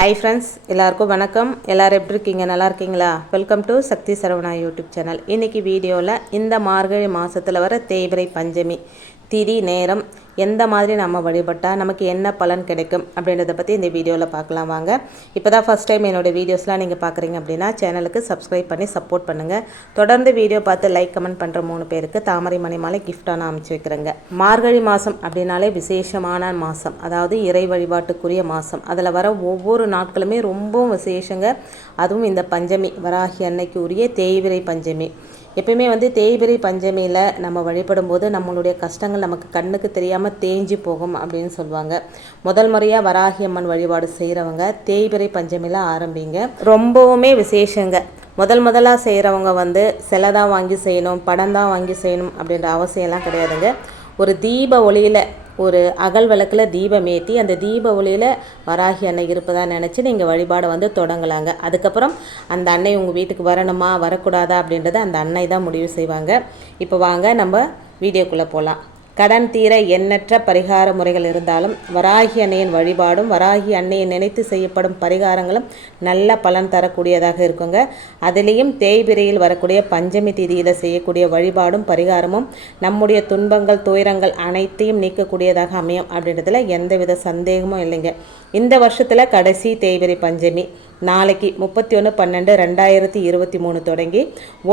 Hi friends எல்லாருக்கும் வணக்கம். எல்லோரும் எப்படி இருக்கீங்க? நல்லா இருக்கீங்களா? Welcome to Shakti Saravana YouTube channel இன்றைக்கி வீடியோவில் இந்த மார்கழி மாதத்தில் வர தேய்பிரை பஞ்சமி. திதி நேரம் எந்த மாதிரி நம்ம வழிபட்டால் நமக்கு என்ன பலன் கிடைக்கும் அப்படின்றத பற்றி இந்த வீடியோவில் பார்க்கலாம் வாங்க. இப்போ தான் ஃபஸ்ட் டைம் என்னோடய வீடியோஸ்லாம் நீங்கள் பார்க்குறீங்க அப்படின்னா சேனலுக்கு சப்ஸ்கிரைப் பண்ணி சப்போர்ட் பண்ணுங்கள் தொடர்ந்து வீடியோ பார்த்து லைக் கமெண்ட் பண்ணுற மூணு பேருக்கு தாமரை மணி மாலை gift-ஆ நான் அமைச்சு வைக்கிறேங்க. மார்கழி மாதம் அப்படின்னாலே விசேஷமான மாதம் அதாவது இறை வழிபாட்டுக்குரிய மாதம் அதில் வர ஒவ்வொரு நாட்களுமே ரொம்பவும் விசேஷங்க. அதுவும் இந்த பஞ்சமி வராகி அன்னைக்கு உரிய தேய்விரை பஞ்சமி. எப்பயுமே வந்து தேய்பிரை பஞ்சமியில் நம்ம வழிபடும் போது நம்மளுடைய கஷ்டங்கள் நமக்கு கண்ணுக்கு தெரியாமல் தேஞ்சு போகும் அப்படின்னு சொல்லுவாங்க. முதல் முறையாக வராகி அம்மன் வழிபாடு செய்கிறவங்க தேய்பிரை பஞ்சமியில் ஆரம்பிங்க. ரொம்பவுமே விசேஷங்க. முதல் முதலாக செய்கிறவங்க வந்து சிலை தான் வாங்கி செய்யணும் படம் தான் வாங்கி செய்யணும் அப்படின்ற அவசியம்லாம் கிடையாதுங்க. ஒரு தீப ஒளியில் ஒரு அகல் விளக்கில் தீபம் ஏற்றி அந்த தீப ஒளியில் வராகி அன்னை இருப்பதா நினச்சி நீங்கள் வழிபாடை வந்து தொடங்கலாங்க. அதுக்கப்புறம் அந்த அன்னை உங்கள் வீட்டுக்கு வரணுமா வரக்கூடாதா அப்படின்றத அந்த அன்னை தான் முடிவு செய்வாங்க. இப்போ வாங்க நம்ம வீடியோக்குள்ளே போகலாம் கடன் தீர எண்ணற்ற பரிகார முறைகள் இருந்தாலும் வராகி அன்னையின் வழிபாடும் வராகி அன்னையை நினைத்து செய்யப்படும் பரிகாரங்களும் நல்ல பலன் தரக்கூடியதாக இருக்குங்க. அதுலேயும் தேய்பிரையில் வரக்கூடிய பஞ்சமி திதியில் செய்யக்கூடிய வழிபாடும் பரிகாரமும் நம்முடைய துன்பங்கள் துயரங்கள் அனைத்தையும் நீக்கக்கூடியதாக அமையும் அப்படின்றதுல எந்தவித சந்தேகமும் இல்லைங்க. இந்த வருஷத்தில் கடைசி தேய்பிரை பஞ்சமி. நாளைக்கு முப்பத்தி ஒன்று பன்னெண்டு ரெண்டாயிரத்தி இருபத்தி மூணு தொடங்கி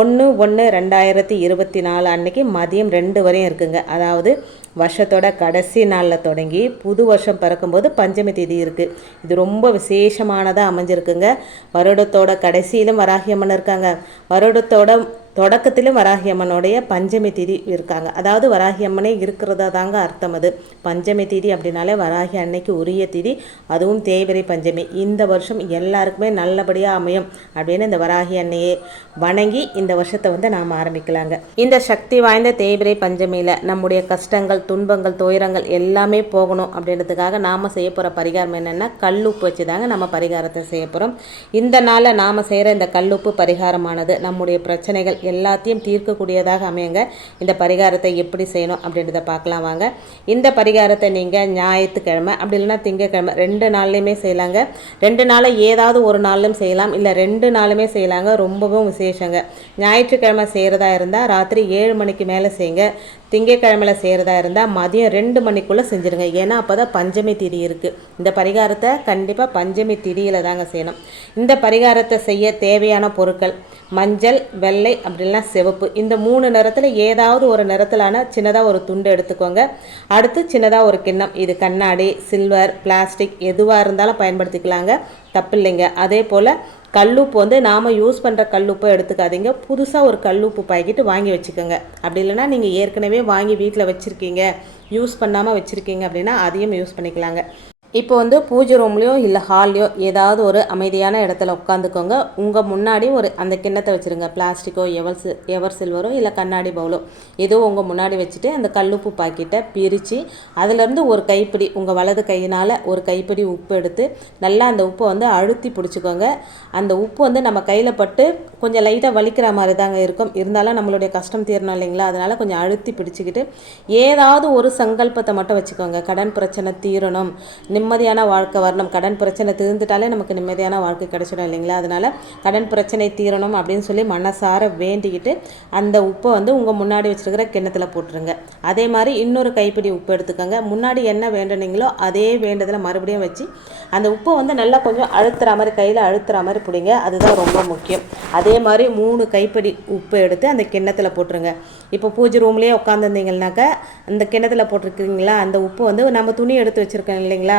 ஒன்று ஒன்று ரெண்டாயிரத்தி இருபத்தி நாலு அன்னைக்கு மதியம் ரெண்டு வரையும் இருக்குங்க. அதாவது வருஷத்தோட கடைசி நாளில் தொடங்கி புது வருஷம் பிறக்கும்போது பஞ்சமி தேதி இருக்குது இது ரொம்ப விசேஷமானதாக அமைஞ்சிருக்குங்க. வருடத்தோட கடைசியிலும் வராகியம்மன் இருக்காங்க. வருடத்தோட தொடக்கத்திலும் வராகி அம்மனுடைய பஞ்சமி திதி இருக்காங்க. அதாவது வராகி அம்மனே இருக்கிறதா தாங்க அர்த்தம் அது. பஞ்சமி திதி அப்படின்னாலே வராகி அன்னைக்கு உரிய திதி அதுவும் தேய்பிரை பஞ்சமி. இந்த வருஷம் எல்லாருக்குமே நல்லபடியாக அமையும் அப்படின்னு இந்த வராகி அன்னையே வணங்கி இந்த வருஷத்தை வந்து நாம் ஆரம்பிக்கலாங்க. இந்த சக்தி வாய்ந்த தேய்பிரை பஞ்சமியில் நம்முடைய கஷ்டங்கள் துன்பங்கள் துயரங்கள் எல்லாமே போகணும் அப்படின்றதுக்காக நாம் செய்ய போகிற பரிகாரம் என்னென்னா கல்லுப்பு வச்சு தாங்க நம்ம பரிகாரத்தை செய்ய போகிறோம் இந்த நாளில் நாம் செய்கிற இந்த கல்லுப்பு பரிகாரமானது நம்முடைய பிரச்சனைகள் எல்லாத்தையும் தீர்க்கக்கூடியதாக அமையுங்க. இந்த பரிகாரத்தை எப்படி செய்யணும் அப்படின்றத பார்க்கலாம் வாங்க. இந்த பரிகாரத்தை நீங்கள் ஞாயிற்றுக்கிழமை அப்படி இல்லைன்னா திங்கக்கிழமை ரெண்டு நாள்லையுமே செய்யலாங்க. ரெண்டு நாளில் ஏதாவது ஒரு நாளிலும் செய்யலாம். இல்லை ரெண்டு நாளுமே செய்யலாங்க. ரொம்பவும் விசேஷங்க. ஞாயிற்றுக்கிழமை செய்கிறதா இருந்தால் ராத்திரி ஏழு மணிக்கு மேலே செய்யுங்க. திங்கக்கிழமையில் செய்கிறதா இருந்தால் மதியம் ரெண்டு மணிக்குள்ளே செஞ்சுருங்க. ஏன்னா அப்போ தான் பஞ்சமி திதி இருக்குது இந்த பரிகாரத்தை கண்டிப்பாக பஞ்சமி திதியில் தாங்க செய்யணும். இந்த பரிகாரத்தை செய்ய தேவையான பொருட்கள் மஞ்சள் வெள்ளை அப்படிலாம் சிவப்பு. இந்த மூணு நிறத்தில் ஏதாவது ஒரு நிறத்திலான சின்னதாக ஒரு துண்டு எடுத்துக்கோங்க. அடுத்து சின்னதாக ஒரு கிண்ணம். இது கண்ணாடி சில்வர் பிளாஸ்டிக் எதுவாக இருந்தாலும் பயன்படுத்திக்கலாங்க. தப்பு இல்லைங்க அதே போல் கல்லுப்பு வந்து நாம் யூஸ் பண்ணுற கல்லுப்பை எடுத்துக்காதீங்க. புதுசாக ஒரு கல்லுப்பு பாக்கெட்டு வாங்கி வச்சுக்கோங்க. அப்படி இல்லைன்னா நீங்கள் ஏற்கனவே வாங்கி வீட்டில் வச்சுருக்கீங்க. யூஸ் பண்ணாமல் வச்சுருக்கீங்க அப்படின்னா அதையும் யூஸ் பண்ணிக்கலாங்க. இப்போ வந்து பூஜை ரூம்லேயோ இல்லை ஹால்லையோ ஏதாவது ஒரு அமைதியான இடத்துல உட்காந்துக்கோங்க. உங்கள் முன்னாடி ஒரு அந்த கிண்ணத்தை வச்சுருங்க. பிளாஸ்டிக்கோ எவர் எவர் சில்வரோ இல்லை கண்ணாடி பவுலோ ஏதோ உங்கள் முன்னாடி வச்சுட்டு அந்த கல்லுப்பு பாக்கெட்டை பிரித்து அதுலேருந்து ஒரு கைப்பிடி உங்கள் வலது கையினால் ஒரு கைப்பிடி உப்பு எடுத்து நல்லா அந்த உப்பை வந்து அழுத்தி பிடிச்சிக்கோங்க. அந்த உப்பு வந்து நம்ம கையில் பட்டு கொஞ்சம் லைட்டாக வலிக்கிற மாதிரி தாங்க இருக்கும். இருந்தாலும் நம்மளுடைய கஷ்டம் தீரணும் இல்லைங்களா? அதனால் கொஞ்சம் அழுத்தி பிடிச்சிக்கிட்டு ஏதாவது ஒரு சங்கல்பத்தை மட்டும் வச்சுக்கோங்க. கடன் பிரச்சனை தீரணும். நிம்மதியான வாழ்க்கை வரணும். கடன் பிரச்சனை தீர்ந்துட்டாலே நமக்கு நிம்மதியான வாழ்க்கை கிடைச்சிடும் இல்லைங்களா? அதனால் கடன் பிரச்சனை தீரணும் அப்படின்னு சொல்லி மனசார வேண்டிக்கிட்டு அந்த உப்பை வந்து உங்கள் முன்னாடி வச்சுருக்கிற கிண்ணத்தில் போட்டுருங்க. அதே மாதிரி இன்னொரு கைப்பிடி உப்பு எடுத்துக்கோங்க. முன்னாடி என்ன வேண்டுனீங்களோ அதே வேண்டதில் மறுபடியும் வச்சு அந்த உப்பை வந்து நல்லா கொஞ்சம் அழுத்துற மாதிரி கையில் அழுத்துற மாதிரி பிடிங்க. அதுதான் ரொம்ப முக்கியம். அதே மாதிரி மூணு கைப்பிடி உப்பு எடுத்து அந்த கிண்ணத்தில் போட்டுருங்க. இப்போ பூஜை ரூம்லேயே உட்காந்துருந்தீங்கன்னாக்கா அந்த கிண்ணத்தில் போட்டிருக்கீங்களா? அந்த உப்பு வந்து நம்ம துணி எடுத்து வச்சுருக்கோம் இல்லைங்களா?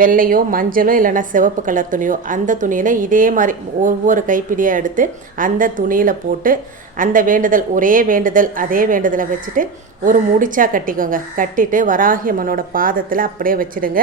வெள்ளையோ மஞ்சளோ இல்லைன்னா சிவப்பு கலர் துணியோ அந்த துணியில் இதே மாதிரி ஒவ்வொரு கைப்பிடியாக எடுத்து அந்த துணியில் போட்டு அந்த வேண்டுதல் ஒரே வேண்டுதல் அதே வேண்டுதலை வச்சுட்டு ஒரு முடிச்சா கட்டிக்கோங்க. கட்டிட்டு வராகி அம்மனோட பாதத்தில் அப்படியே வச்சுடுங்க.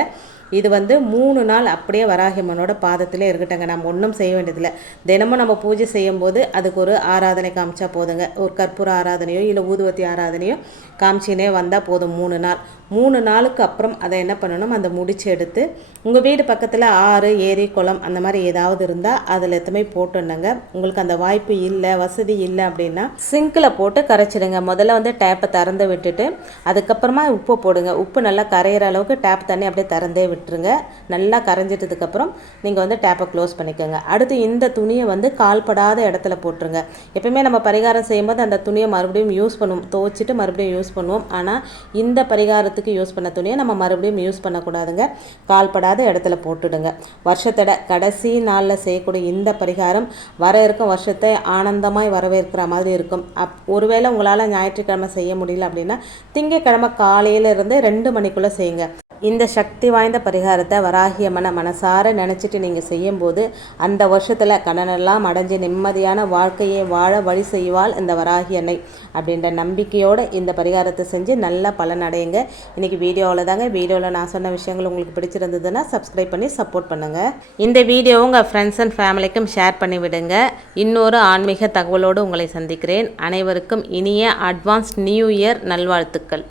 இது வந்து மூணு நாள் அப்படியே வராகியம்மனோட பாதத்திலே இருக்கட்டங்க நம்ம ஒன்றும் செய்ய வேண்டியதில்லை. தினமும் நம்ம பூஜை செய்யும்போது அதுக்கு ஒரு ஆராதனை காமிச்சா போதுங்க. ஒரு கற்பூர ஆராதனையோ இல்லை ஊதுவத்தி ஆராதனையோ காமிச்சினே வந்தால் போதும் மூணு நாள். மூணு நாளுக்கு அப்புறம் அதை என்ன பண்ணணும்? அந்த முடிச்சு எடுத்து உங்கள் வீடு பக்கத்தில் ஆறு ஏரி குளம் அந்த மாதிரி ஏதாவது இருந்தால் அதில் எத்தனை போட்டுடணுங்க உங்களுக்கு அந்த வாய்ப்பு இல்லை வசதி இல்லை அப்படின்னா சிங்கில் போட்டு கரைச்சிடுங்க. முதல்ல வந்து டேப்பை திறந்து விட்டுட்டு அதுக்கப்புறமா உப்பு போடுங்க. உப்பு நல்லா கரையிற அளவுக்கு டேப் தண்ணி அப்படியே திறந்தே விட்டுருங்க. நல்லா கரைஞ்சிட்டதுக்கப்புறம் நீங்கள் வந்து டேப்பை க்ளோஸ் பண்ணிக்கோங்க. அடுத்து இந்த துணியை வந்து கால்படாத இடத்துல போட்டுருங்க. எப்பயுமே நம்ம பரிகாரம் செய்யும்போது அந்த துணியை மறுபடியும் யூஸ் பண்ணுவோம் துவைச்சிட்டு மறுபடியும் யூஸ் பண்ணுவோம். ஆனால் இந்த பரிகாரத்துக்கு யூஸ் பண்ண துணியை நம்ம மறுபடியும் யூஸ் பண்ணக்கூடாதுங்க. கால் தேவைப்படாத இடத்துல போட்டுடுங்க. வருஷத்தோட கடைசி நாளில் செய்யக்கூடிய இந்த பரிகாரம் வர இருக்கும் வருஷத்தை ஆனந்தமாய் வரவேற்கிற மாதிரி இருக்கும். அப் ஒருவேளை உங்களால் ஞாயிற்றுக்கிழமை செய்ய முடியல அப்படின்னா திங்கக்கிழமை காலையிலிருந்து ரெண்டு மணிக்குள்ளே செய்யுங்க. இந்த சக்தி வாய்ந்த பரிகாரத்தை வராகியம்மனை மனசார நினச்சிட்டு நீங்கள் செய்யும்போது அந்த வருஷத்தில் கடனெல்லாம் அடைஞ்சு நிம்மதியான வாழ்க்கையை வாழ வழி செய்வாள் இந்த வராகி அன்னை அப்படின்ற நம்பிக்கையோடு இந்த பரிகாரத்தை செஞ்சு நல்ல பலன் அடையுங்க. இன்றைக்கி வீடியோவில் தாங்க வீடியோவில் நான் சொன்ன விஷயங்கள் உங்களுக்கு பிடிச்சிருந்ததுன்னா சப்ஸ்கிரைப் பண்ணி சப்போர்ட் பண்ணுங்கள் இந்த வீடியோ உங்கள் ஃப்ரெண்ட்ஸ் அண்ட் ஃபேமிலிக்கும் ஷேர் பண்ணி விடுங்க. இன்னொரு ஆன்மீக தகவலோடு உங்களை சந்திக்கிறேன். அனைவருக்கும் இனிய அட்வான்ஸ் நியூ இயர் நல்வாழ்த்துக்கள்.